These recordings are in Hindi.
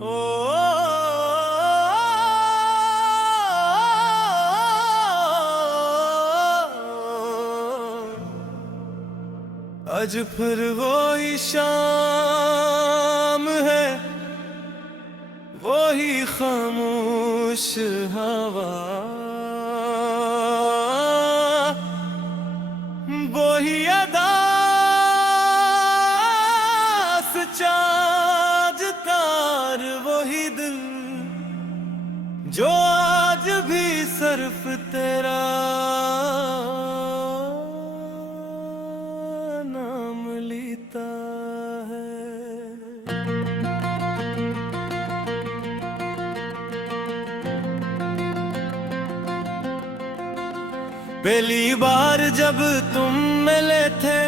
ओ आज फिर वो ही शाम है, वो ही खामोश हवा, वो ही अदास चाज तार, वो ही दिल जो आज भी सिर्फ तेरा नाम लेता है। पहली बार जब तुम मिले थे,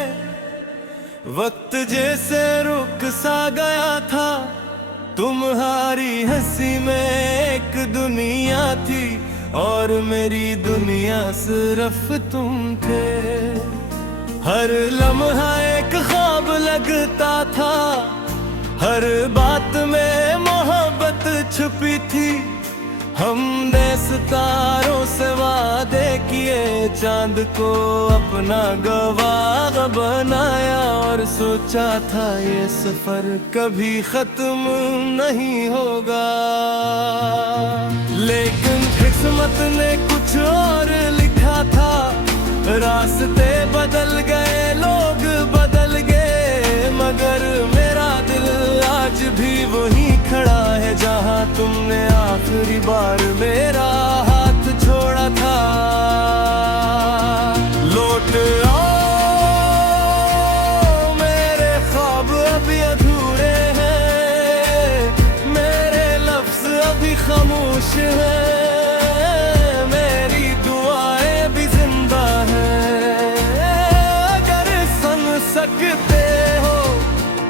वक्त जैसे रुक सा गया था। तुम्हारी हंसी में एक दुनिया थी और मेरी दुनिया सिर्फ तुम थे। हर लम्हा एक ख्वाब लगता था, हर बात में मोहब्बत छुपी थी। हमने सितारों से वादे किए, चांद को अपना गवाह बनाया और सोचा था ये सफर कभी खत्म नहीं होगा। लेकिन किस्मत ने कुछ और लिखा था, रास्ते बदल गए, लोग बदल गए, मगर मेरा दिल आज भी वहीं खड़ा है जहां तुमने आखिरी बार मेरा हाथ छोड़ा था। लौट आओ, मेरे ख्वाब अभी अधूरे हैं, मेरे लफ्ज अभी खामोश हैं, मेरी दुआएं भी जिंदा हैं। अगर सुन सकते हो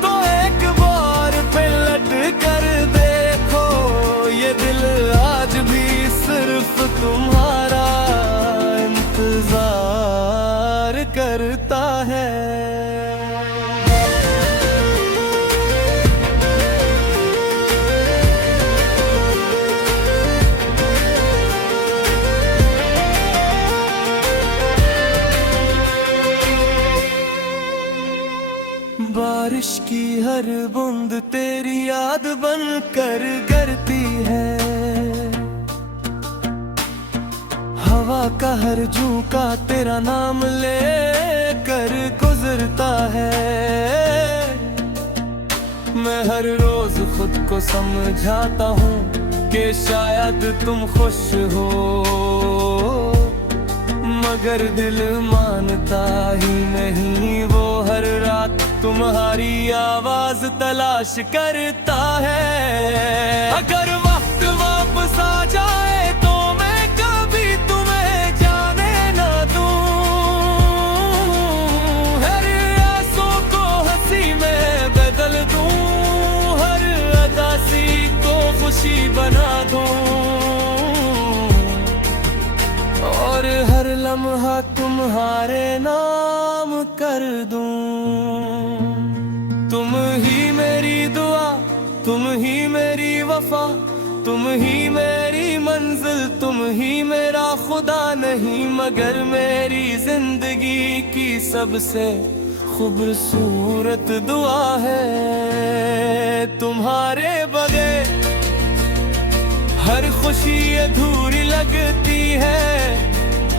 तो एक बार पे लट कर देखो, ये दिल आज भी सिर्फ तुम्हारा इंतजार करता है। बारिश की हर बूंद तेरी याद बनकर गिरती है, हवा का हर झोंका तेरा नाम लेकर गुजरता है। मैं हर रोज खुद को समझाता हूँ कि शायद तुम खुश हो, मगर दिल मानता ही नहीं। वो हर रात तुम्हारी आवाज तलाश करता है। अगर वक्त वापस आ जाए तो मैं कभी तुम्हें जाने ना दूं, हर आंसू को हंसी में बदल दूं, हर उदासी को खुशी बना दूं, और हर लम्हा तुम्हारे नाम कर दूं। तुम ही मेरी दुआ, तुम ही मेरी वफा, तुम ही मेरी मंजिल, तुम ही मेरा खुदा नहीं, मगर मेरी जिंदगी की सबसे खूबसूरत दुआ है। तुम्हारे बगैर हर खुशी अधूरी लगती है,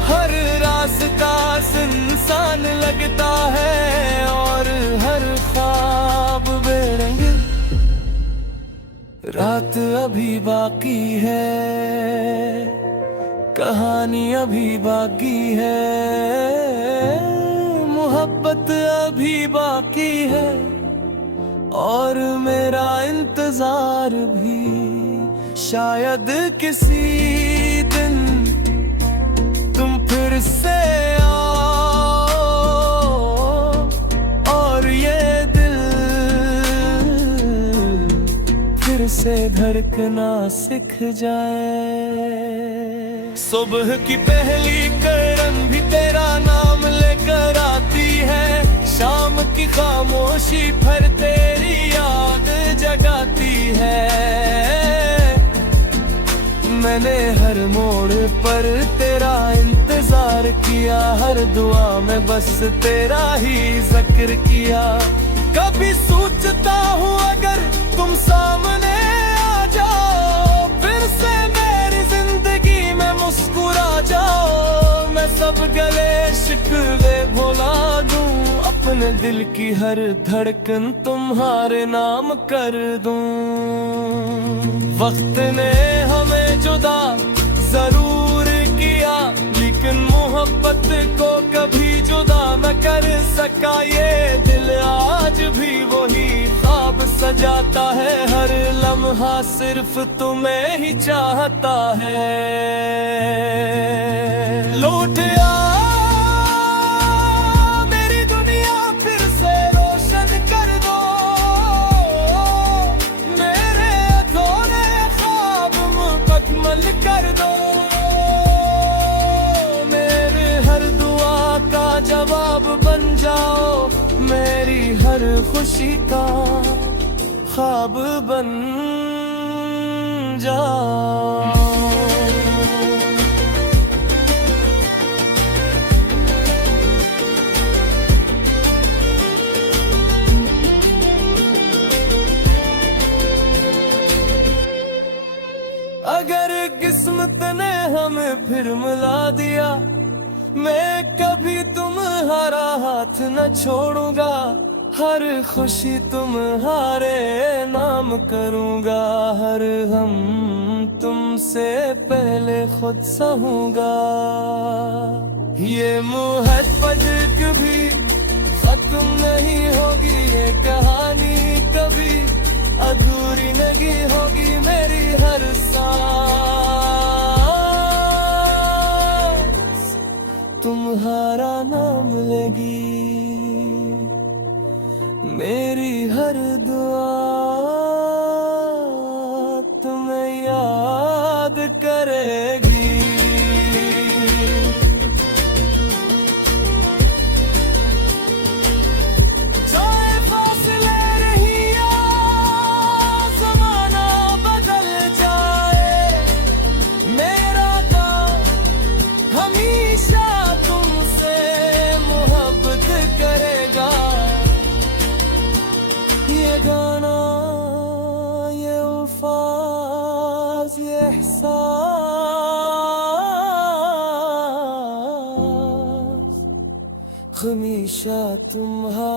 हर रास्ता सुनसान लगता है, और हर ख्वाब बेरंग। रात अभी बाकी है, कहानी अभी बाकी है, मोहब्बत अभी बाकी है, और मेरा इंतजार भी। शायद किसी दिन तुम फिर से आओ और ये दिल फिर से धड़कना सीख जाए। सुबह की पहली किरण भी तेरा नाम लेकर आती है, शाम की खामोशी फिर तेरी याद जगाती है। मैंने हर मोड़ पर तेरा इंतजार किया, हर दुआ में बस तेरा ही जिक्र किया। कभी सोचता हूँ अगर तुम सामने आ जाओ, फिर से मेरी जिंदगी में मुस्कुरा जाओ। मैं सब गले शिकवे भुला दूं, अपने दिल की हर धड़कन तुम्हारे नाम कर दूं। वक्त ने हमें जुदा जरूर किया, लेकिन मोहब्बत को कभी जुदा न कर सका। ये दिल आज भी वही ख्वाब सजाता है, हर लम्हा सिर्फ तुम्हें ही चाहता है। लौट आ मेरी दुनिया फिर से रोशन कर दो, मेरे अधूरे ख्वाब मुकम्मल कर दो। मेरे हर दुआ का जवाब बन जाओ, मेरी हर खुशी का ख्वाब बन जाओ। अगर किस्मत ने हमें फिर मिला दिया, मैं कभी तुम्हारा हाथ न छोड़ूंगा। हर खुशी तुम्हारे नाम करूंगा, हर हम तुमसे पहले खुद सहूंगा। ये मोहब्बत कभी खत्म नहीं होगी, ये कहानी कभी अधूरी नहीं होगी। मेरी हर सांस तुम्हारा नाम लेगी, मेरी हर दुआ तुम्हें याद करेगी। चाहे फासले रही या ज़माना बदल जाए, मेरा काम हमेशा तुमसे मोहब्बत करेगा। ये गाना, ये अल्फाज, ये एहसास हमेशा तुम्हारा